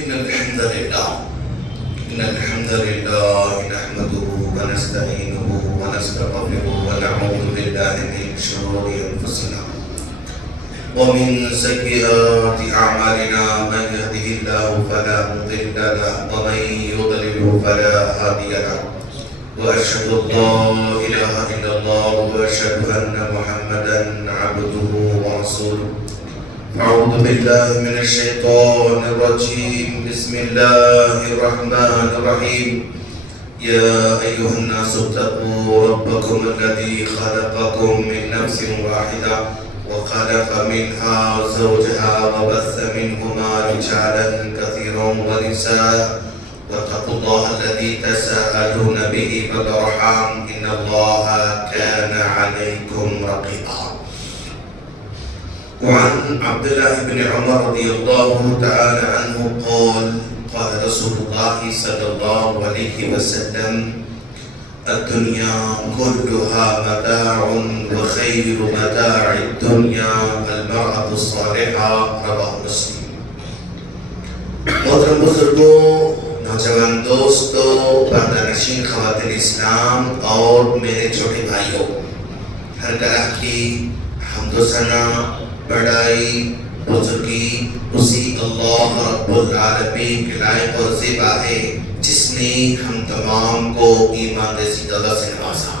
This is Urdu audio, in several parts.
إن الحمد لله نحمده ونستعينه ونستغفره ونعوذ بالله من شرور أنفسنا ومن سيئات أعمالنا من يهده الله فلا مضل له ومن يضلل فلا هادي له وأشهد أن لا إله إلا الله وأشهد أن محمدا عبده ورسوله. أعوذ بالله من الشيطان الرجيم. بسم الله الرحمن الرحيم. يا أيها الناس اتقوا ربكم الذي خلقكم من نفس واحدة وخلق منها زوجها وبث منهما رجالا كثيرا ونساء واتقوا الله الذي تساءلون به والأرحام إن الله كان عليكم رقيبا. وعن عبد الله بن عمر رضي الله تعالى عنه قال قال رسول الله صلى الله عليه وسلم الدنيا كلها متاع وخير متاع الدنيا المرأة الصالحة. رواه مسلم. محترم بزرگوں، نوجوان دوستوں، پردہ نشین خواتین اسلام اور میرے چھوٹے بھائیوں، ہر طرح کی حمد و ثنا، بڑائی، بزرگی اسی اللہ رب العالمین کے لائق اور زیبا ہے جس نے ہم تمام کو ایمان رسید اللہ سے نوازا.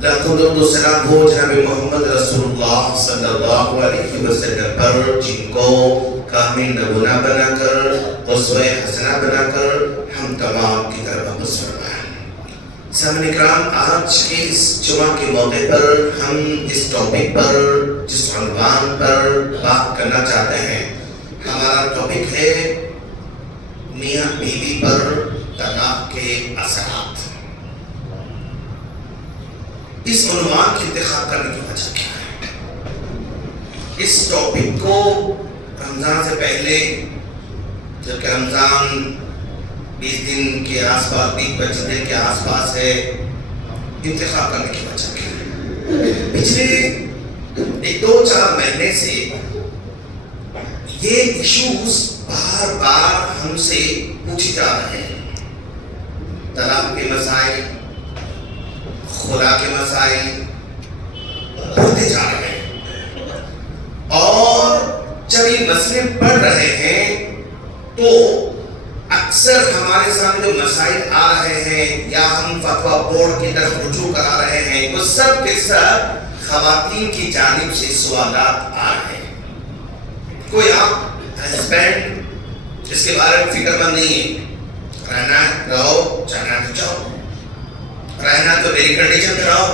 لاکھوں درود و سلام ہو جناب محمد رسول اللہ صلی اللہ علیہ وسلم پر، جن کو کامل نمونہ بنا کر، اسوہ حسنہ بنا کر ہم تمام کی طرف مبعوث فرمایا. سامعین کرام، آج کے اس جمعہ کے موقع پر ہم اس ٹاپک پر، جس عنوان پر بات کرنا چاہتے ہیں، ہمارا ٹاپک ہے میاں بیوی پر طلاق کے اثرات. اس عنوان کی انتخاب کرنے کی وجہ کیا ہے؟ اس ٹاپک کو رمضان سے پہلے، جبکہ رمضان 20 دن کے آس پاس، 20-25 دن کے آس پاس ہے، انتخاب کرنے کی وجہ کیا ہے؟ پچھلے 2-4 مہینے سے یہ ایشوز بار بار ہم سے پوچھے جا رہے ہیں. طلاق کے مسائل، خلا کے مسائل بڑھتے جا رہے ہیں، اور جب یہ مسئلے بڑھ رہے ہیں تو اکثر ہمارے سامنے جو مسائل آ رہے ہیں یا ہم فتویٰ بورڈ کی طرف رجوع کرا رہے ہیں، وہ سب کے سب خواتین کی جانب سے سوالات آ رہے ہیں. کوئی آپ ہسبینڈ جس کے بارے میں فکر مند نہیں ہے، رہنا رہو، جانا تو جاؤ، رہنا تو میری کنڈیشن کراؤ،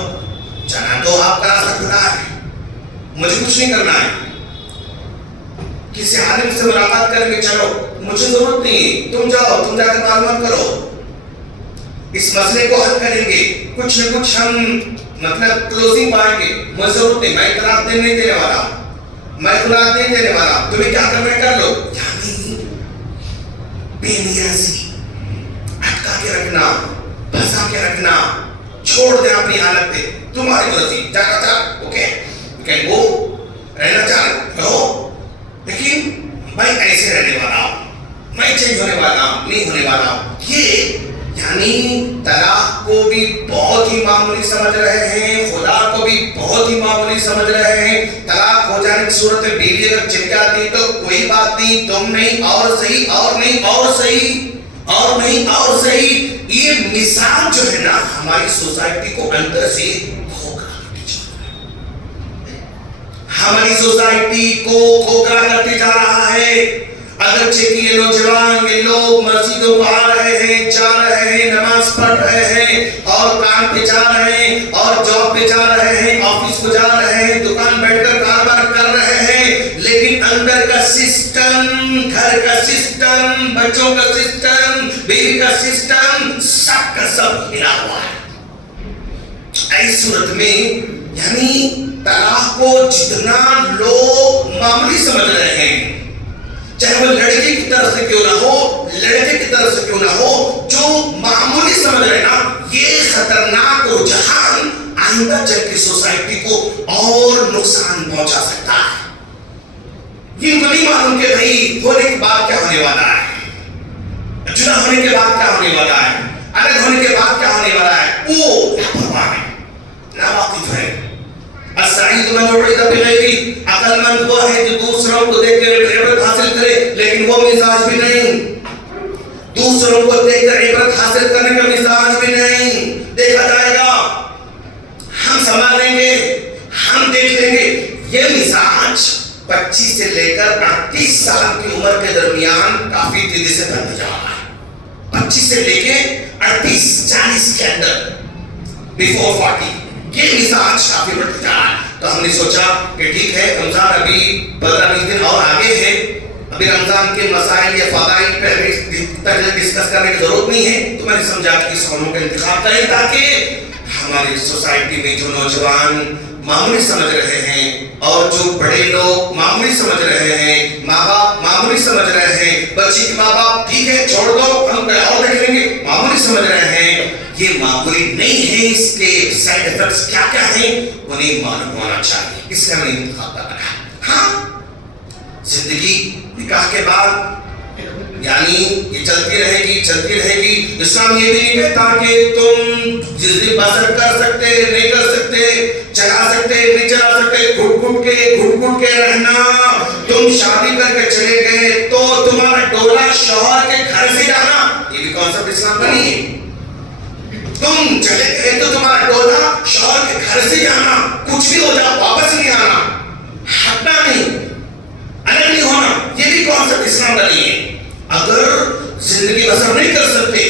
جانا تو آپ کا راستہ ہے، مجھے کچھ نہیں کرنا ہے. کسی عالم سے ملاقات کر کے چلو، مجھے ضرورت نہیں، تم جاؤ، تم جا کر معلومات کرو، اس مسئلے کو حل کریں گے، کچھ نہ کچھ ہم مطلب کلوزنگ پائیں گے. مجھے ضرورت نہیں، میں طلاق نہیں دینے والا، میں طلاق نہیں دینے والا، تمہیں کیا کرنا ہے کر لو. یعنی بے نیازی، اٹکا کے رکھنا، پھنسا کے رکھنا، چھوڑ دیں اپنی حالت پہ، تمہاری مرضی، جا اوکے وہ رہنا چاہ رہو، لیکن میں ایسے رہنے والا ہوں، میں چینج ہونے والا ہوں، نہیں ہونے والا ہوں. یہ یعنی طلاق کو بھی بہت ہی معمولی سمجھ رہے ہیں، خدا کو بھی بہت ہی معمولی سمجھ رہے ہیں. طلاق ہو جانے کی صورت میں بیوی اگر چل جاتی تو کوئی بات نہیں، تم نہیں اور صحیح، اور نہیں اور صحیح، اور نہیں اور صحیح. یہ مثال جو ہے نا ہماری سوسائٹی کو اندر سے کھوکھلا کرتی جا رہا ہے، ہماری سوسائٹی کو کھوکھلا کرتے جا رہا ہے. اگرچہ کہ یہ نوجوان، یہ لوگ مسجدوں کو آ رہے ہیں، جا رہے ہیں، نماز پڑھ رہے ہیں، اور کام پہ جا رہے ہیں، اور جاب پہ جا رہے ہیں، آفس کو جا رہے ہیں، دکان بیٹھ کر کاروبار کر رہے ہیں، لیکن اندر کا سسٹم، گھر کا سسٹم، بچوں کا سسٹم، بیوی کا سسٹم، سب کا سب ہلا ہوا ہے. ایسی صورت میں یعنی طلاق کو جتنا لوگ معمولی سمجھ رہے ہیں، چاہے وہ لڑکے کی طرف سے کیوں نہ ہو، لڑکے کی طرف سے کیوں نہ ہو، جو معمولی سمجھ رہے نا، یہ خطرناک رجحان آئندہ چل کے سوسائٹی کو اور نقصان پہنچا سکتا ہے. ان کو نہیں معلوم کہ بھائی ہونے کے بعد کیا ہونے والا ہے. جدا ہونے کے بعد کیا ہونے والا ہے, الگ ہونے کے بعد کیا ہونے والا ہے, وہ لاپرواہ ہے, ناواقف ہے. السعید من وعد بغیری, عقل مند وہ ہے جو دوسروں کو دیکھ کر عبرت حاصل کرے لیکن وہ مزاج بھی نہیں, دوسروں کو دیکھ کر عبرت حاصل کرنے کا مزاج بھی نہیں. دیکھا جائے گا, ہم سنبھال لیں گے, ہم دیکھ لیں گے. یہ مزاج 25 سے لے کر 38 سال کی عمر کے درمیان کافی تیزی سے بڑھتا جا رہا ہے. 25 سے لے کے 38-40 کے اندر, بیفور 40, یہ مزاج کافی بڑھتا جا رہا ہے. تو ہم نے سوچا کہ ٹھیک ہے, رمضان ابھی 15-20 دن اور آگے ہے, ابھی رمضان کے مسائل یا فضائل پہلے ڈسکس کرنے کی ضرورت نہیں ہے. تو میں نے سمجھا کہ اس فونوں کا انتخاب کریں تاکہ ہماری سوسائٹی میں جو نوجوان معمولی سمجھ رہے ہیں اور جو بڑے لوگ معمولی سمجھ رہے ہیں, ماں باپ معمولی سمجھ رہے ہیں, بچی کے ماں باپ ٹھیک ہے چھوڑ دو ہم اور دیکھ لیں گے, معمولی سمجھ رہے ہیں, یہ معمولی نہیں ہے. اس کے سائیڈ ایفیکٹس کیا کیا ہیں انہیں معلوم ہونا چاہیے, اس کا میں انتخاب کر رہا ہے. ہاں, زندگی نکاح کے بعد یعنی یہ چلتی رہے گی. اسلام یہ بھی نہیں کہتا کہ تم زندگی بسر کر سکتے نہیں کر سکتے, چلا سکتے نہیں چلا سکتے, گھٹ گھٹ کے رہنا. تم شادی کر کے چلے گئے تو تمہارا ڈولا شوہر کے گھر سے جانا, یہ بھی کانسیپٹ اسلام کا نہیں ہے. تم چلے گئے تو تمہارا ڈولا شوہر کے گھر سے جانا, کچھ بھی ہو جائے واپس نہیں آنا, ہٹنا نہیں, الگ نہیں ہونا, یہ بھی کانسیپٹ اسلام کا نہیں ہے. اگر زندگی بسر نہیں کر سکتے,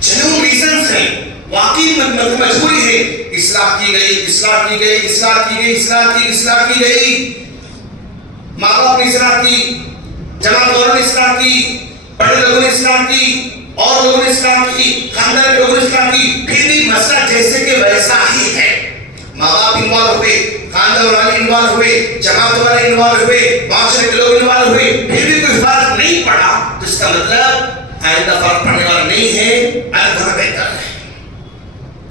جنون ریزنز ہیں, واقعی مجبوری ہے, اصلاح کی گئی, ماں باپ نے اصلاح کی, جماعت والوں نے اصلاح کی, بڑے لوگوں نے اصلاح کی, اور لوگوں نے اصلاح کی, خاندان کے لوگوں نے اصلاح کی, پھر بھی مسئلہ جیسے کہ ویسا ہی ہے. ماں باپ انوالو ہوئے, خاندان والے انوالو ہوئے, جماعت والے انوالو ہوئے, معاشرے کے لوگ انوالو ہوئے, پھر بھی کوئی فرق نہیں پڑا, تو اس کا مطلب آئندہ فرق پڑنے والا نہیں ہے. الگ ہونا بہتر ہے,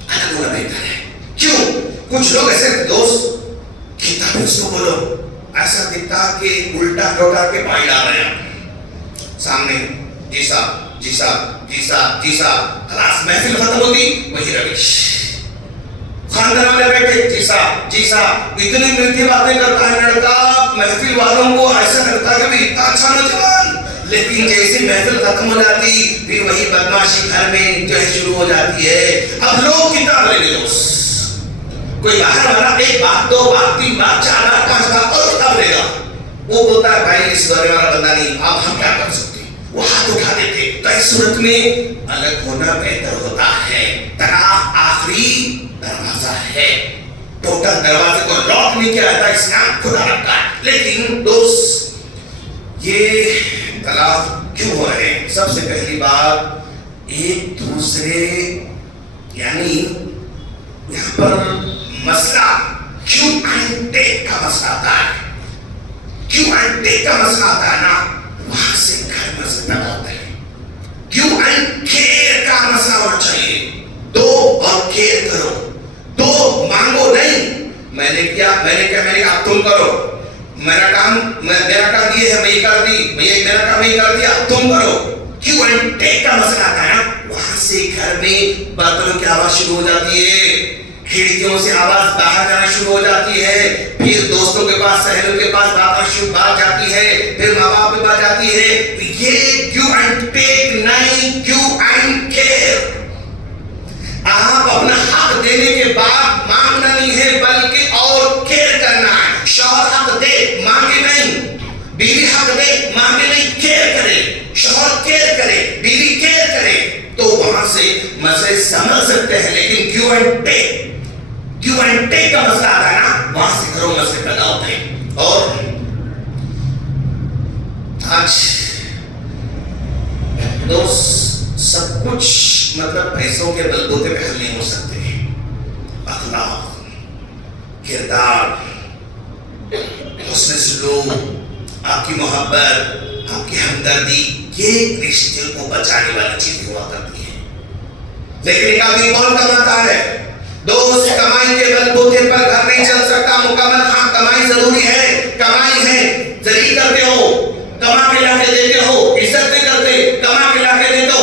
الگ ہونا بہتر ہے. کیوں؟ کچھ لوگ ایسے دوست کتاب اس کو بولو, ایسا دکھتا کہ الٹا لوٹا کے پانی ڈال رہے ہیں سامنے, جی صاحب, خلاص محفل ختم ہوتی وہی روش. خاندان والے بیٹھے, جی صاحب, اتنی میٹھی باتیں کرتا ہے لڑکا, محفل والوں کو ایسا لگتا کہ بھی اتنا اچھا نوجوان, لیکن جیسے محفل ختم ہو جاتی پھر وہی بدماشی گھر میں جو ہے شروع ہو جاتی ہے. اب لوگ کتاب لیں گے دوست, کوئی باہر والا 1 بات 2 بات 3 بات 4 بات 5 بات اور کتاب لے گا, وہ بولتا ہے بھائی اس بارے والا بندہ نہیں, اب ہم کیا کر سکتے, وہ ہاتھ اٹھا دیتے. تو اس صورت میں الگ ہونا بہتر ہوتا ہے. طلاق آخری دروازہ ہے, ٹوٹل دروازے کو لاک نہیں کیا جاتا, اسلام کھلا رکھتا ہے. لیکن دوست یہ طلاق کیوں ہو رہے ہیں؟ سب سے پہلی بات, ایک دوسرے یعنی یہاں پر مسئلہ کیوں اینڈ ٹیک کا مسئلہ آتا ہے, کیوں اینڈ ٹیک کا مسئلہ آتا ہے نا, وہاں سے گھر میں سے پیدا ہوتا ہے. کیوں اینڈ کیئر کا مسئلہ ہونا چاہیے, دو اور کیئر کرو, دو مانگو نہیں, میں نے کیا اب تم کرو, میرا کام یہ ہے, میں یہ کر دی, میرا کام یہ کر دیا, تم کرو. کیوں اینڈ ٹیک کا مسئلہ آتا ہے نا, وہاں سے گھر میں برتنوں کی آواز شروع ہو جاتی ہے, کھڑکیوں سے آواز باہر جانا شروع ہو جاتی ہے, پھر دوستوں کے پاس سہیلیوں کے پاس بات جاتی ہے, پھر ماں باپ کی بات جاتی ہے. یہ کیوں اینڈ ٹیک نہیں, کیوں اینڈ کیئر. آپ اپنا حق دینے کے بعد مانگنا نہیں ہے بلکہ اور کیئر کرنا ہے. شوہر حق دے مانگے نہیں, بیوی حق دے مانگے نہیں, کیئر کرے. شوہر کیئر کرے, بیوی کیئر کرے, تو وہاں سے مسئلے سمجھ سکتے ہیں. لیکن کیوں اینڈ ٹیک کا مسئلہ آتا ہے نا, وہاں سے گھروں مسئلے پیدا ہوتے ہیں. اور آج دوست سب کچھ مطلب پیسوں کے بلبوتے پہ حل نہیں ہو سکتے. اخلاق, کردار, حسن سلوک, آپ کی محبت, آپ کی ہمدردی, یہ رشتے کو بچانے والی چیز ہوا کرتی ہے. لیکن ایک آدمی کون کماتا ہے, دوست کمائی کے بلبوتے پر گھر نہیں چل سکتا مکمل. ہاں کمائی ضروری ہے, کمائی ہے, ذلیل کرتے ہو, کما کے لا کے دیتے ہو, عزت نہیں کرتے, کما کے لا کے دیتے ہو,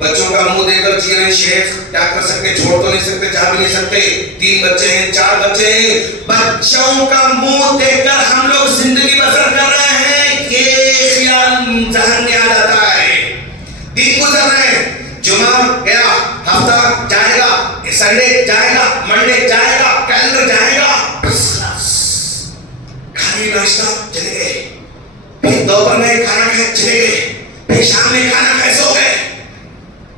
بچوں کا منہ دے کر جی رہے شیخ، کیا کر سکتے، چھوڑ تو نہیں سکتے، جا بھی نہیں سکتے، 3 بچے ہیں 4 بچے ہیں، بچوں کا منہ دے کر ہم لوگ زندگی بسر کر رہے ہیں، یہ خیال ذہن میں آ جاتا ہے۔ دن گزر رہے ہیں، جمعہ گیا، ہفتہ جائے گا، سنڈے جائے گا، منڈے جائے گا، کیلنڈر جائے گا، بس کھانے ناشتہ چلے گئے، پھر دوپہر میں کھانا کھائے چلے گئے، پھر شام میں کھانا کھائے سو گئے۔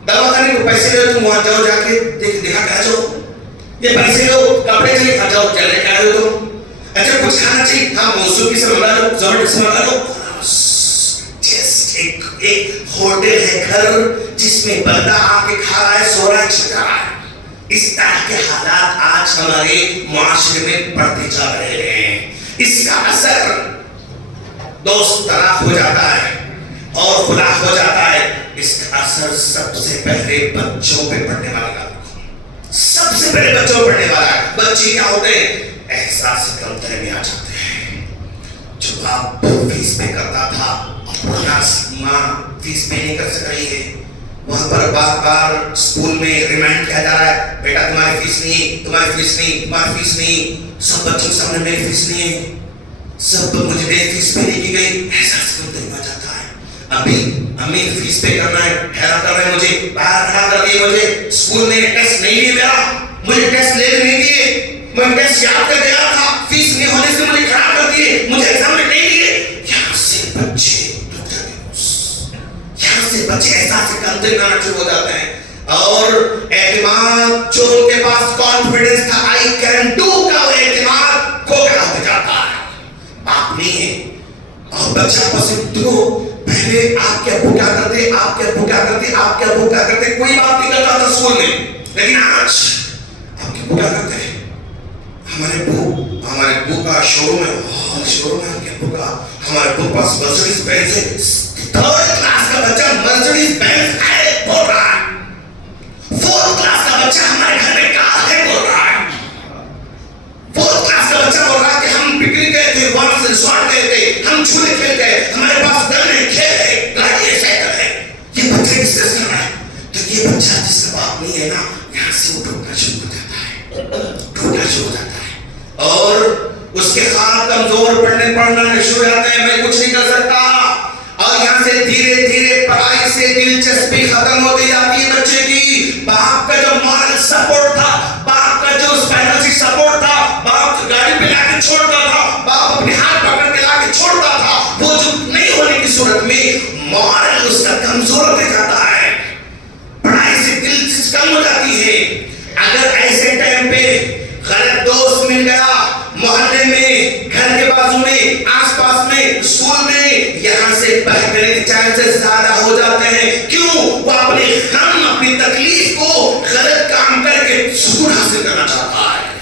دوا کھانے کو پیسے لو، تم وہاں جاؤ، جا کے دکھا کے آ جاؤ، یہ پیسے لو، کپڑے چاہیے کھا جاؤ، چلے کے آ جاؤ تم، اچھا کچھ کھانا چاہیے، ہاں موسیقی سے منگا لو، زومیٹو سے منگا لو۔ ایک ہوٹل ہے، گھر جس میں بندہ آ کے کھا رہا ہے، سو رہا ہے، چھکا رہا ہے۔ اس طرح کے حالات آج ہمارے معاشرے میں بڑھتے جا رہے ہیں۔ اس کا اثر دوست طلاق ہو جاتا ہے اور خدا ہو جاتا ہے۔ اس کا اثر سب سے پہلے بچوں پہ پڑنے والا ہے، سب سے پہلے بچوں پہ پڑنے والا ہے۔ بچے کیا ہوتے ہیں؟ احساس کمتری میں آ جاتے ہیں۔ جو باپ فیس پے کرتا تھا، ماں فیس پے نہیں کر سک رہی ہے، وہاں پر بار بار اسکول میں ریمائنڈ کیا جا رہا ہے، بیٹا تمہاری فیس نہیں، تمہاری فیس نہیں، تمہاری فیس نہیں۔ سب بچوں کے سامنے میری فیس نہیں ہے، سب مجھے میری فیس پے نہیں کی گئی، احساس کمتری میں آ جاتا ہے۔ ابھی امی فیس پے کرنا ہے، حیران کر رہے ہیں مجھے، باہر کھڑا کر دیے مجھے، اسکول میں ٹیسٹ نہیں لیا میرا، مجھے ٹیسٹ لے نہیں دیے، میں ٹیسٹ یاد کر گیا تھا، فیس نہیں ہونے سے مجھے کھڑا کر دیے، مجھے ایگزام میں نہیں دیے۔ یہاں سے بچے احساس کمتری میں آنا شروع ہو جاتے ہیں، اور اعتماد جو ان کے پاس کانفیڈنس تھا، آئی کین ڈو کا وہ اعتماد کھوکھلا ہو جاتا ہے۔ باپ نہیں ہے اور بچہ بس پہلے آپ کے ابو کیا کرتے، آپ کے ابو کیا کرتے، آپ کے ابو کیا کرتے، کوئی بات نہیں کرتا تھا اسکول میں، لیکن آج آپ کے ابو کیا کرتے ہیں؟ ہمارے ابو کا شو روم ہے، شو روم ہے آپ کے ابو کا، ہمارے ابو کے پاس مرسڈیز بینز ہے، 3rd کلاس کا بچہ مرسڈیز بینز ہے بول رہا ہے، 4th کلاس کا بچہ ہمارے گھر میں کار ہے بول رہا ہے، 4th کلاس کا بچہ بول رہا ہے کہ ہم پکنک گئے تھے، وہاں سے ریسورٹ گئے تھے، ہم جھولے کھیل گئے، ہمارے پاس گن ہے، کھیل ہے، گاڑی ہے، سائیکل ہے۔ یہ بچہ ڈسکس کر رہا ہے، تو یہ بچہ جس کا باپ نہیں ہے نا، یہاں سے وہ ٹوٹنا شروع ہو جاتا ہے، ٹوٹنا شروع ہو جاتا ہے، اور اس کے خواب کمزور پڑھنا شروع ہو جاتے ہیں، میں کچھ نہیں کر سکتا، اور یہاں سے دھیرے دھیرے پڑھائی سے دلچسپی ختم ہوتی جاتی ہے بچے کی۔ باپ کا جو مورل سپورٹ تھا، باپ کا جو فائنینشل سپورٹ تھا، باپ گاڑی پہ لا کے چھوڑتا تھا، باپ اپنے ہاتھ پکڑ کے لا کے چھوڑتا تھا، وہ جو نہیں ہونے کی صورت میں مورل اس کا کمزور ہوتے جاتا ہے، پڑھائی سے دلچسپی کم ہو جاتی ہے۔ اگر ایسے ٹائم پہ غلط دوست مل گیا، محلے میں، گھر کے بازو میں، آس پاس میں، اسکول میں، یہاں سے بہترین کے چانسز زیادہ ہو جاتے ہیں۔ کیوں؟ وہ اپنے غم، اپنی تکلیف کو غلط کام کر کے سکون حاصل کرنا چاہتا ہے،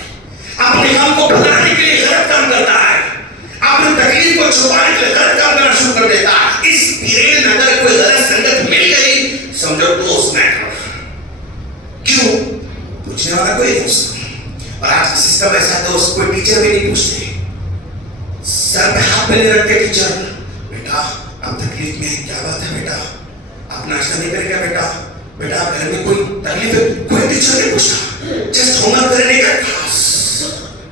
اپنے غم کو بھلانے کے لیے غلط کام کرتا ہے، اپنی تکلیف کو چھپانے کے لیے غلط کام کرنا شروع کر دیتا ہے۔ اس پیریڈ میں اگر کوئی غلط سنگت مل گئی، سمجھو دوست میٹر، کیوں؟ پوچھنے والا کوئی نہیں دوست، اور آج کا سسٹم ایسا ہے دوست کوئی ٹیچر بھی نہیں پوچھتے، سر پہ ہاتھ پہ نہیں رکھتے ٹیچر، بیٹا آپ تکلیف میں کیا بات ہے، بیٹا آپ ناشتہ نہیں کرے گا، بیٹا گھر میں کوئی تکلیف ہے، کوئی ٹیچر نہیں پوچھتا، جسٹ ہوم ورک کرنے کا کلاس،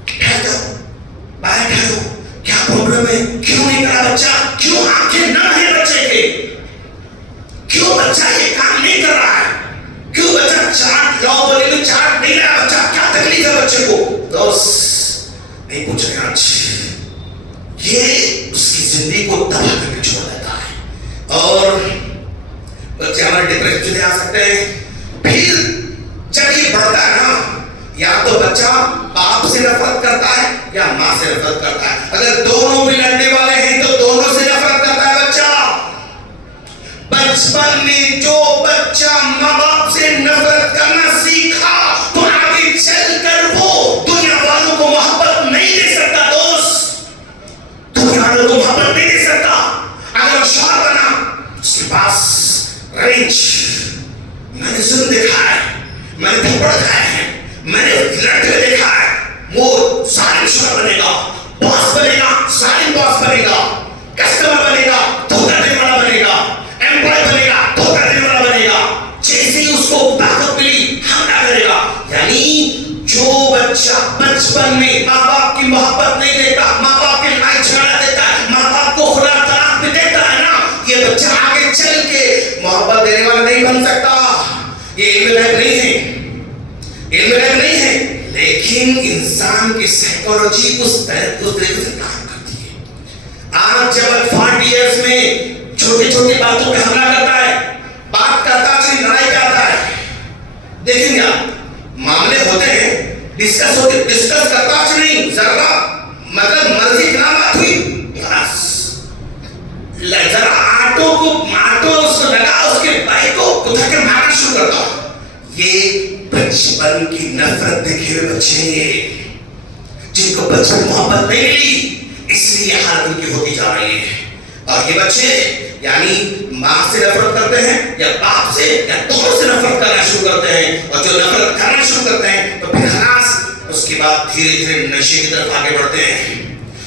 ٹھہر جاؤ، باہر ٹھہرو، کیا پرابلم ہے، کیوں نہیں کرا بچہ، کیوں آنکھیں نہ ہیں بچے کے، کیوں بچہ یہ کام نہیں کر رہا ہے، کیوں بچہ چاٹ لاؤ بولے تو چاٹ نہیں رہا بچہ، کیا تکلیف ہے بچے کو؟ دوست نہیں پوچھ رہے آج، یہ اس کی زندگی کو تباہ کر کے چھوڑ دیتا ہے، اور بچے ہمارے ڈپریشن چلے آ سکتے ہیں۔ پھر جب یہ بڑھتا ہے نا، یا تو بچہ باپ سے نفرت کرتا ہے یا ماں سے نفرت کرتا ہے، اگر دونوں بھی لڑنے والے ہیں تو دونوں سے نفرت کرتا ہے بچہ۔ بچپن میں جو بچہ ماں باپ سے نفرت کرنا سیکھا تو آگے چل کر وہ دنیا والوں کو محبت نہیں دے سکتا دوست، دنیا والوں کو محبت نہیں دے سکتا۔ اگر شوہر بنا، اس کے پاس رینج، میں نے ظلم دیکھا ہے، میں نے تھپڑ کھائے ہیں، میں نے لڑکے دیکھا ہے، وہ ظالم شوہر بنے گا، باس بنے گا، ظالم باس بنے گا، کسٹمر بنے گا، دھوکہ دینے والا بنے گا، ایمپلائی بنے گا، دھوکہ دینے والا بنے گا، غیب نہیں ہے، علم غیب نہیں ہے، لیکن انسان کی سائیکالوجی اس طریقے سے کام کرتی ہے. آج جب 40 ایئرس میں چھوٹی چھوٹی باتوں پہ حملہ کرتا ہے، بات کرتا ہے، لڑائی کرتا ہے. دیکھیں گے آپ معاملے ہوتے ہیں، ڈسکس کرتا نہیں، ذرا مطلب مرضی کی بات ہوئی بس ذرا آٹو اس کو لگا، اس کے بائک کو اتر کے مارنا شروع کرتا. یہ بچپن کی نفرت دیکھے ہوئے بچے ہیں جن کو بچپن محبت نہیں ملی، اس لیے حالت ان کی ہوتی جا رہی ہے. اور یہ بچے یعنی ماں سے نفرت کرتے ہیں یا باپ سے یا دونوں سے نفرت کرنا شروع کرتے ہیں. اور جو نفرت کرنا شروع کرتے ہیں تو پھر خلاص اس کے بعد دھیرے دھیرے نشے کی طرف آگے بڑھتے ہیں.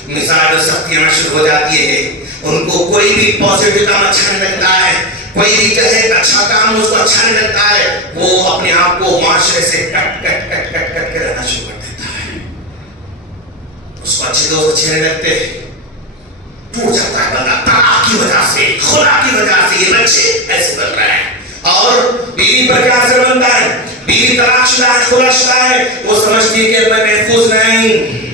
مزاج اور سختی آنا شروع ہو جاتی ہے. ان کو کوئی بھی پازیٹیو کام اچھا نہیں لگتا ہے، کوئی بھی کہے اچھا کام اس کو اچھا نہیں لگتا ہے. وہ اپنے آپ کو معاشرے سے کٹ کے رہنا شروع کر دیتا ہے. اس کو اچھے دوست اچھے نہیں لگتے، ٹوٹ جاتا ہے بندہ طلاق کی وجہ سے، خلا کی وجہ سے. یہ بچے ایسے بن رہے ہیں. اور بیوی پر کیا اثر بنتا ہے؟ بیوی طلاق شدہ ہے، خلا شدہ ہے، وہ سمجھتی ہے کہ میں محفوظ نہیں.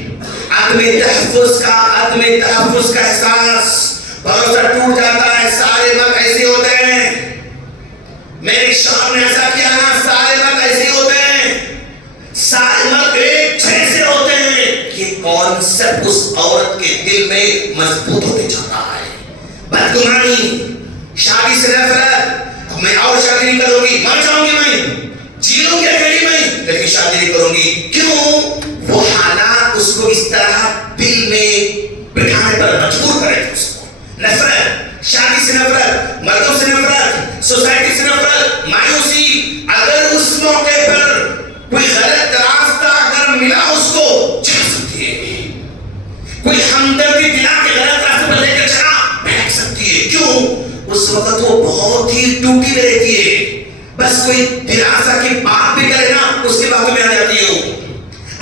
عدم تحفظ کا احساس، بھروسہ ٹوٹ جاتا ہے. سارے مرد ایسے ہوتے ہیں، میرے شوہر نے ایسا کیا نا، سارے مرد ایسے ہوتے ہیں، سارے مرد ایک جیسے ہوتے ہیں. یہ کانسیپٹ اس عورت کے دل میں مضبوط ہوتے جاتا ہے. بدگمانی، شادی سے نفرت، میں اور شادی نہیں کروں گی، مر جاؤں گی، میں جی لوں گی اکیلی میں، لیکن شادی نہیں کروں گی. کیوں؟ وہ حالات اس کو اس طرح دل میں بٹھانے پر مجبور کرے تھے. اس کو نفرت، شادی سے نفرت، مردوں سے نفرت، سوسائٹی سے نفرت، مایوسی. اگر اس موقع پر کوئی غلط راستہ اگر ملا اس کو چل سکتی ہے، کوئی ہمدردی دلا کے غلط راستے پر لے کر چلا بھٹک سکتی ہے. کیوں؟ اس وقت وہ بہت ہی ٹوٹی میں رہتی ہے. بس کوئی دلاسا کی بات بھی کرے نا، اس کی باتوں میں آ جاتی ہے. وہ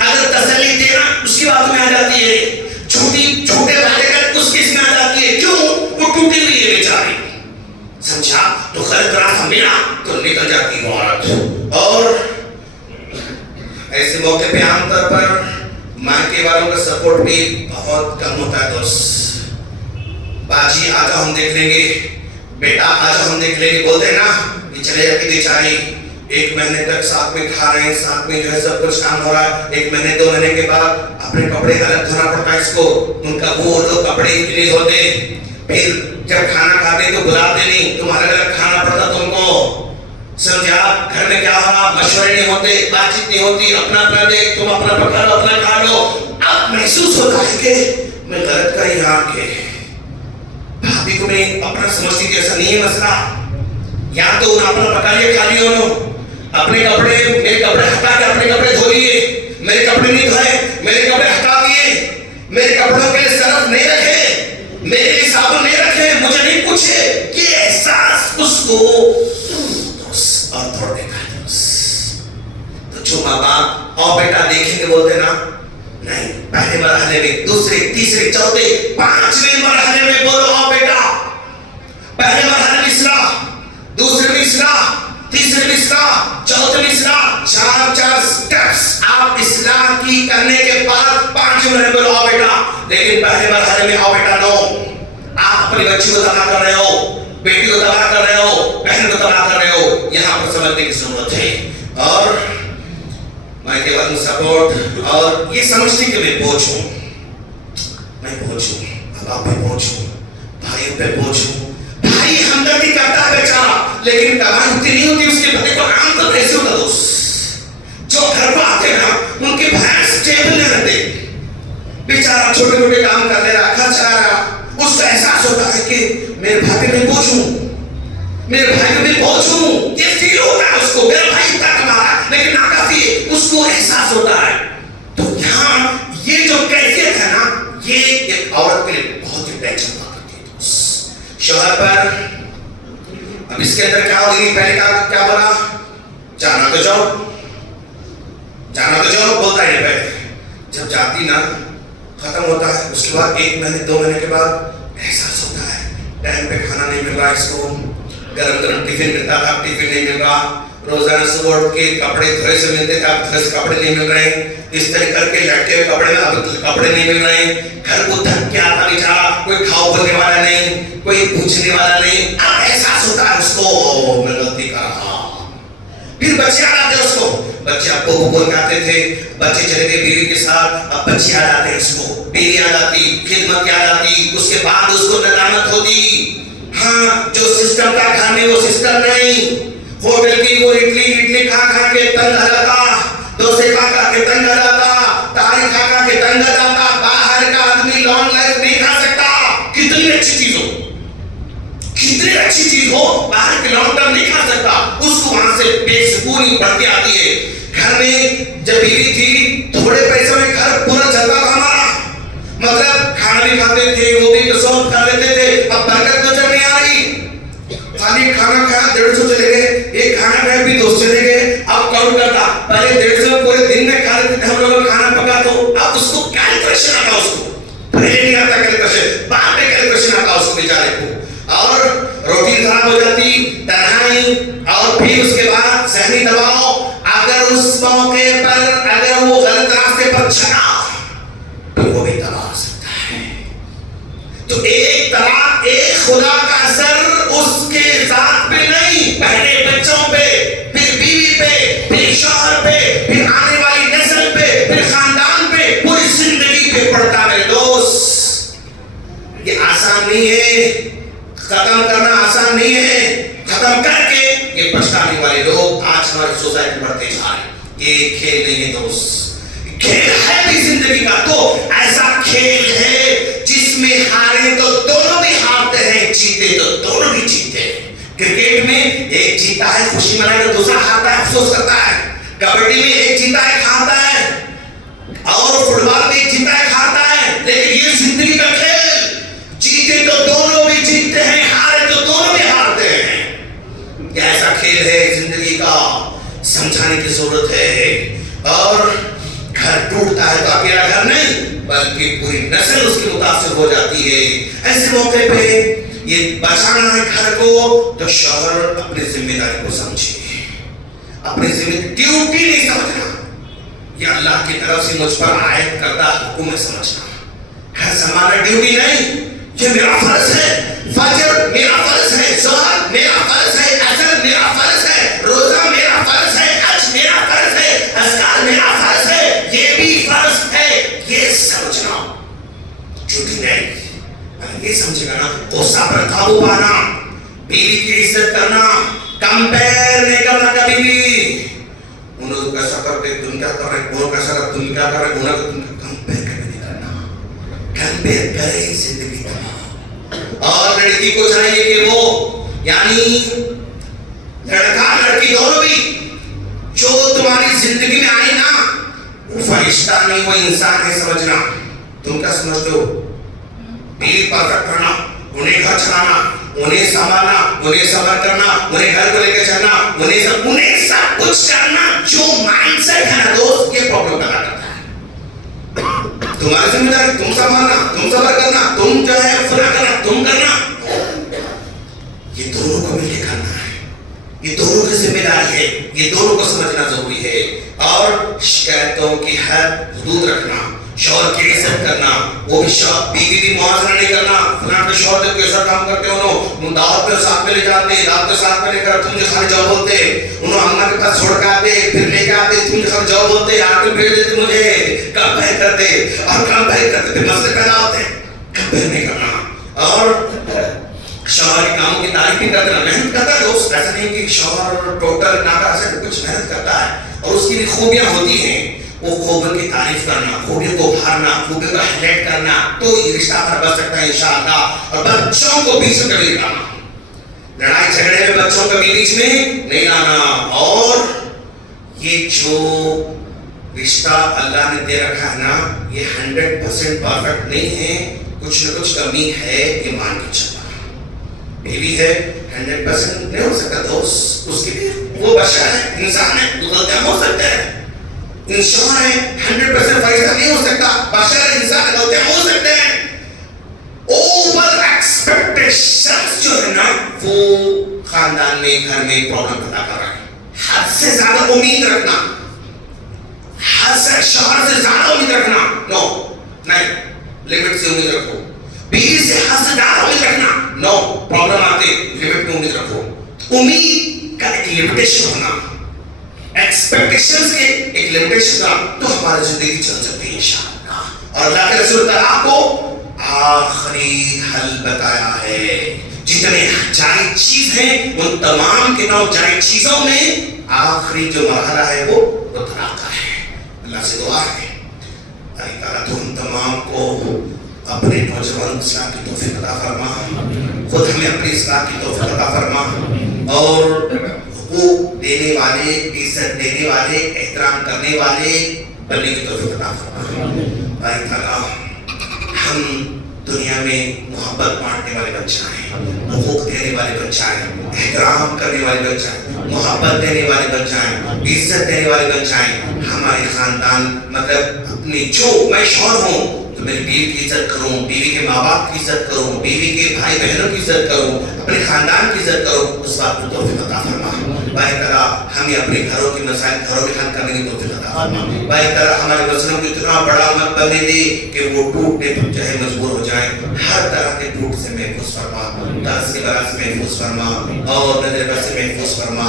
اگر تسلی دینا اس کی باتوں میں آ جاتی ہے. چھوٹے وعدے کر اس کی اس میں آ جاتی ہے. کیوں؟ وہ ٹوٹی ہوئی ہے بیچاری. سمجھا؟ تو غلط راستہ ملا تو نکل جاتی ہے وہ عورت. اور ایسے موقع پہ عام طور پر ماں کے والوں کا سپورٹ بھی بہت کم ہوتا ہے. دوست باجی آجا ہم دیکھ لیں گے، بیٹا آجا ہم دیکھ لیں گے، بولتے ہیں نا. یہ چلے جاتی بیچاری، 1 مہینے تک ساتھ میں کھا رہے ہیں، ساتھ میں جو ہے سب کچھ کام ہو رہا ہے. 1 مہینے 2 مہینے کے بعد اپنے کپڑے الگ دھونا پڑتا ہے اس کو. ان کا وہ لوگ کپڑے اتنے ہوتے، پھر جب کھانا کھاتے تو بلاتے نہیں، تم الگ الگ کھانا پڑتا تم کو. سمجھا؟ گھر میں کیا ہو رہا، مشورے نہیں ہوتے، بات چیت نہیں ہوتی. اپنا اپنا دیکھ، تم اپنا پکا لو، اپنا کھا لو. اب محسوس ہوتا ہے کہ میں غلط کا یہاں کے بھابھی کو میں اپنا سمجھتی کہ ایسا نہیں ہے مسئلہ. یا تو انہیں اپنا پکا لیا، کھا لیا انہوں، اپنے کپڑے، میرے کپڑے ہٹا کے اپنے کپڑے دھو لیے، میرے کپڑے نہیں دھوئے، میرے کپڑے ہٹا دیے، میرے کپڑوں کے لیے صرف نہیں رکھے، میرے لیے صابن نہیں رکھے، مجھے نہیں پوچھے. یہ احساس اس کو اور توڑ دیتا ہے. تو جو ماں باپ اور بیٹا دیکھیں گے بولتے نا، نہیں پہلے مرحلے میں، دوسرے، تیسرے، چوتھے، 5ویں مرحلے میں بولو آؤ بیٹا. پہلے مرحلے میں اصلاح، دوسرے میں اصلاح، تیسرے میں اصلاح، چوتھے میں اصلاح. 4 سٹیپس آپ اصلاح کی کرنے کے بعد 5ویں مرحلے میں بولو آؤ بیٹا. لیکن پہلے مرحلے میں آؤ بیٹا نو. آپ اپنی بچی کو تباہ کر رہے ہو، بیٹی کو تباہ کر رہے ہو، بہن کو تباہ کر رہے ہو. یہاں پر سمجھنے کی ضرورت ہے. اور میں کے بعد سپورٹ، اور یہ سمجھتی کہ میں بوجھ ہوں، میں بوجھ ہوں، اب آپ پہ بوجھ ہوں، بھائیوں پہ بوجھ ہوں. بھائی ہمدردی کرتا ہے بیچارہ، لیکن کمائی اتنی نہیں ہوتی اس کے پتے کو. عام طور ایسے ہوتا دوست، جو گھر کو آتے نا ان کے بھائی اسٹیبل نہیں رہتے. بیچارہ چھوٹے موٹے کام کر لے رہا، خرچ آ رہا، اس کا احساس ہوتا ہے کہ میرے بھائی پہ میں بوجھ ہوں، میرے بھائی پہ میں بوجھ ہوں. یہ فیل ہوتا ہے اس کو، میرا بھائی اتنا کما رہا ہے لیکن ناکافی ہے، اس کو احساس ہوتا ہے. تو یہاں یہ جو کیفیت ہے نا، یہ ایک عورت کے لیے بہت ہی ٹینشن کرتی ہے. شوہر پر اب اس کے اندر کیا ہوگی؟ پہلے کیا بولا؟ جانا تو جاؤ، جانا تو جاؤ بولتا ہے. پہلے جب جاتی نا ختم ہوتا ہے، اس کے بعد 1 مہینے 2 مہینے کے بعد احساس ہوتا ہے ٹائم پہ کھانا نہیں مل رہا، اس کو گرم گرم ٹفن ملتا تھا، ٹفن نہیں مل رہا. روزانہ صبح اٹھ کے کپڑے دھوئے سے ملتے تھے، اب دھوئے سے کپڑے نہیں مل رہے، اس طرح کر کے لٹکے ہوئے کپڑے میں اب کپڑے نہیں مل رہے، گھر کو تھک کے آتا بیچارہ، کوئی کھاؤ بولنے والا نہیں، کوئی پوچھنے والا نہیں، اب احساس ہوتا ہے اس کو میں غلطی کر رہا. پھر بچے آ جاتے اس کو، بچے ابو کو بول کے آتے تھے، بچے چلے گئے بیوی کے ساتھ، اب بچے آ جاتے ہیں اس کو، بیوی آ جاتی، خدمت آ جاتی، اس کے بعد اس کو ندامت ہوتی. ہاں جو سسٹم کا گھر میں وہ سسٹم نہیں، ہوٹل کی وہ اڈلی کھا کھا کے تنگ آ جاتا، ڈوسے کھا کھا کے تنگ آ جاتا، تالی کھا کھا کے تنگ آ جاتا. باہر کا آدمی لانگ لائف نہیں کھا سکتا، کتنی اچھی چیز ہو، کتنی اچھی چیز ہو، باہر کے لانگ ٹرم نہیں کھا سکتا. اس کو وہاں سے بے سکونی بڑھتی آتی ہے. گھر میں جب بیوی تھی تھوڑے پیسوں میں گھر پورا چلتا تھا ہمارا، مطلب کھانا بھی کھاتے تھے، وہ بھی سوپ کھا لیتے تھے. اب برکت نظر نہیں آ رہی، خالی کھانا کھایا 150 چلے گئے، ایک کھانا کھایا بھی 200 چلے گئے. اب کاؤنٹ کرتا، پہلے 150 پورے دن میں کھا لیتے تھے ہم لوگ کھانا پکا تو. اب اس کو کیلکولیشن آتا، اس کو پہلے نہیں آتا کیلکولیشن، بعد میں کیلکولیشن آتا اس کو بیچارے کو. اور روٹی خراب ہو جاتی، تنہائی، اور پھر اس کے بعد ذہنی دباؤ. اگر اس موقع پر اگر وہ غلط راستے پر چلا تو وہ بھی تباہ ہو سکتا ہے. تو ایک طرح ایک خدا کا اثر اس کے ذات پہ نہیں، پہلے بچوں پہ، پھر بیوی پہ، پھر شوہر پہ، پھر آنے والی نسل پہ، پھر خاندان پہ، پوری زندگی پہ پڑتا ہے. دوست یہ آسان نہیں ہے، ختم کرنا آسان نہیں ہے. ختم کر کے یہ پچھتانے والے لوگ آج ہماری سوسائٹی بڑھتے جا رہے ہیں. یہ کھیل نہیں ہے دوست، کھیل ہے بھی زندگی کا تو ایسا کھیل ہے جس میں ہارے تو دونوں بھی ہارتے ہیں، جیتے تو دونوں بھی جیتے ہیں. کرکٹ میں ایک جیتا ہے خوشی منائے گا، دوسرا ہارتا ہے افسوس کرتا ہے. کبڈی میں ایک جیتا ہے ہارتا ہے، اور فٹ بال میں ایک جیتا ہے ہارتا ہے. لیکن یہ زندگی کا کھیل، جیتے تو دونوں بھی جیتتے ہیں، ہارے تو دونوں بھی ہارتے ہیں. یہ ایسا کھیل ہے زندگی کا، سمجھانے کی ضرورت ہے. اور گھر ٹوٹتا ہے تو اکیلا گھر نہیں بلکہ پوری نسل اس کی متاثر ہو جاتی ہے. ایسے موقع پہ یہ بچانا ہے گھر کو تو شوہر اپنی ذمہ داری کو سمجھے، اپنی ذمہ ڈیوٹی نہیں سمجھنا، یہ اللہ کی طرف سے مجھ پر عائد کردہ حکم ہے سمجھنا. گھر سنبھالنا ڈیوٹی نہیں، یہ میرا فرض ہے، فجر میرا فرض ہے، ظہر میرا فرض ہے، عصر میرا فرض ہے، روزہ میرا فرض ہے، حج میرا فرض ہے، اذکار میرا فرض ہے، یہ بھی فرض ہے. یہ سمجھنا ڈیوٹی نہیں. اگر یہ سمجھے گا نا، غصہ پر قابو پانا، بیوی کی عزت کرنا، کمپیر نہیں کرنا کبھی بھی. انہوں نے کیسا کرتے تم کیا کر رہے، وہ کیسا کر تم کیا کر رہے، انہوں نے کمپیر نہیں کرنا. کمپیر کرے زندگی تباہ. اور لڑکی کو چاہیے کہ وہ یعنی لڑکا لڑکی دونوں بھی جو تمہاری زندگی میں آئی نا، وہ فرشتہ نہیں، وہ انسان ہے سمجھنا. تم کیا سمجھتے ہو؟ بیوی پرفیکٹ کرنا، انہیں گھر چلانا، انہیں سنبھالنا، انہیں صبر کرنا، انہیں گھر کو لے کے چلنا، انہیں سب کچھ کرنا. جو مائنڈ سیٹ ہے نا دوست، یہ پرابلم پیدا کرتا ہے. تمہاری ذمہ داری تم سنبھالنا، تم صبر کرنا، تم جو ہے فنا کرنا، تم کرنا. یہ دونوں کو مل کے کرنا ہے، یہ دونوں کی ذمہ داری ہے، یہ دونوں کو سمجھنا ضروری ہے. اور شکایتوں کی حد حدود رکھنا، شوہر کی عزت کرنا، وہ بھی شوہر بیوی بھی موازنہ نہیں کرنا. فلاں کے شوہر جب کیسا کام کرتے انہوں دعوت پہ ساتھ میں لے جاتے، دعوت پہ ساتھ میں لے کر تم جو خالی جاؤ بولتے، انہوں اماں کے پاس چھوڑ کے آتے، پھر لے کے آتے، تم جو خالی جاؤ بولتے، آ کے بھیج دیتے مجھے، کم بھائی کرتے اور کم بھائی کرتے پھر مسئلے پیدا ہوتے. کم بھائی نہیں کرنا. اور شوہر کے کاموں کی تعریف بھی کرتے رہنا، محنت کرتا ہے دوست. ایسا نہیں کہ شوہر ٹوٹل ناکارہ سے کچھ محنت کرتا ہے اور اس کی بھی خوبیاں ہوتی ہیں. وہ خوبیوں کی تعریف کرنا، خوبیوں کو ابھارنا، خوبیوں کو ہائی لائٹ کرنا، تو یہ رشتہ پر بچ سکتا ہے انشاءاللہ. اور بچوں کو بیچ میں کبھی لانا، لڑائی جھگڑے میں بچوں کو بیچ میں نہیں لانا. اور یہ جو رشتہ اللہ نے دے رکھا ہے نا، یہ 100% پرفیکٹ نہیں ہے، کچھ نہ کچھ کمی ہے، یہ مان کے چلنا. بیوی ہے 100% نہیں ہو سکتا دوست، اس کی بھی وہ بشر ہے، انسان ہے، تو غلطیاں ہو سکتے ہیں. انسان ہے 100% فرشتہ نہیں ہو سکتا، بشر انسان ہے، غلطیاں ہو سکتے ہیں. اوور ایکسپیکٹیشنز جو ہے نا، وہ خاندان میں گھر میں پرابلم پیدا کر رہا ہے. حد سے زیادہ امید رکھنا، حد سے شوہر سے زیادہ امید رکھنا نو، نہیں، لمٹ سے امید رکھو. بیوی سے حد سے زیادہ امید رکھنا نو، پرابلم آتے، لمٹ میں امید رکھو. امید کا ایک لمیٹیشن ہونا، ایکسپیکٹیشنز کے ایک لمیٹیشن کا، تو ہماری زندگی چل سکتی ہے انشاءاللہ. اور اللہ کے رسول طلاق کو آخری حل بتایا ہے. جتنے جائز چیز ہیں ان تمام کے نو جائز چیزوں میں آخری جو مرحلہ ہے وہ طلاق کا ہے. اللہ سے دعا ہے اللہ تعالیٰ تو ہم تمام کو اپنے نوجوان اصلاح کی توفیق عطا فرما، خود ہمیں اپنی اصلاح کی توفیق عطا فرما، اور حقوق دینے والے، عزت دینے والے، احترام کرنے والے بننے کی توفیق عطا فرما. اللہ تعالیٰ ہم دنیا میں محبت بانٹنے والے بن جائیں، حقوق دینے والے بن جائیں، احترام کرنے والے بن جائیں، محبت دینے والے بن جائیں، عزت دینے والے بن جائیں. ہمارے خاندان مطلب اپنی جو میں شوہر ہوں تو میری بیوی کی عزت کروں، بیوی کے ماں باپ کی عزت کروں، بیوی کے بھائی بہنوں کی عزت کروں، اپنے خاندان کی عزت کروں. اس بات کو توفیق عطا فرما. بھائی تعالیٰ ہمیں اپنے گھروں کے مسائل گھروں میں حل کرنے کی توفیق عطا فرما. بھائی تعالیٰ ہمارے مسئلوں کو اتنا بڑا مت بننے دے کہ وہ ٹوٹنے پر چاہے مجبور ہو جائیں. ہر طرح کے ٹوٹ سے محفوظ فرما، درس کے بلا سے محفوظ فرما، اور نظر بد سے محفوظ فرما،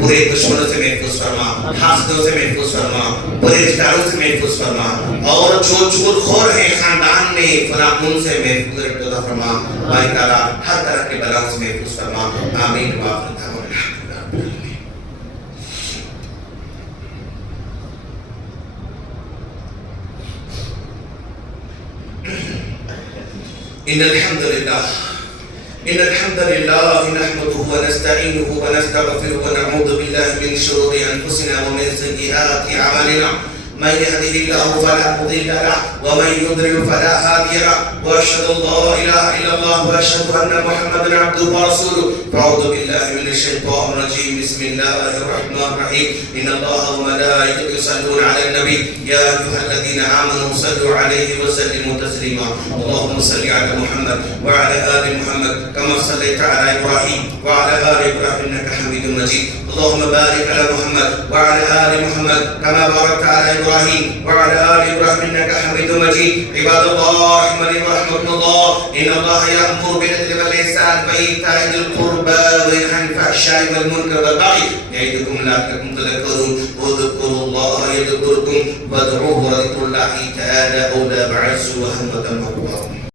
برے دشمنوں سے محفوظ فرما، حاسدوں سے محفوظ فرما، برے رشتہ داروں سے محفوظ فرما، اور جو چغل خور ہیں خاندان میں فلاں ان سے محفوظ عطا فرما. بھائی تعالیٰ ہر طرح کے بلاؤں سے محفوظ فرما. آمین. إن الحمد لله نحمده ونستعينه ونستغفره ونعوذ بالله من شرور أنفسنا ومن سيئات أعمالنا. من يهده الله فلا مضل له ومن يضلل فلا هادي له، واشهد ان لا اله الا الله واشهد ان محمدا عبده ورسوله. فاعوذ بالله من الشيطان الرجيم. بسم الله الرحمن الرحيم. ان الله وملائكته يصلون على النبي يا ايها الذين امنوا صلوا عليه وسلموا تسليما. اللهم صل على محمد وعلى ال محمد كما صليت على ابراهيم وعلى ال ابراهيم انك حميد مجيد. اللهم بارك على محمد وعلى ال محمد كما باركت على ابراهيم وعلى ال ابراهيم انك حميد مجيد. عباد الله رحمني ورحمكم الله. ان الله يأمر بالعدل والاحسان وايتاء ذي القربى وينهى عن الفحشاء والمنكر والبغي يعظكم لعلكم تذكرون. اذكروا الله يذكركم وادعوه وذكر الله تعالى اولى بعز وهمة مقبول.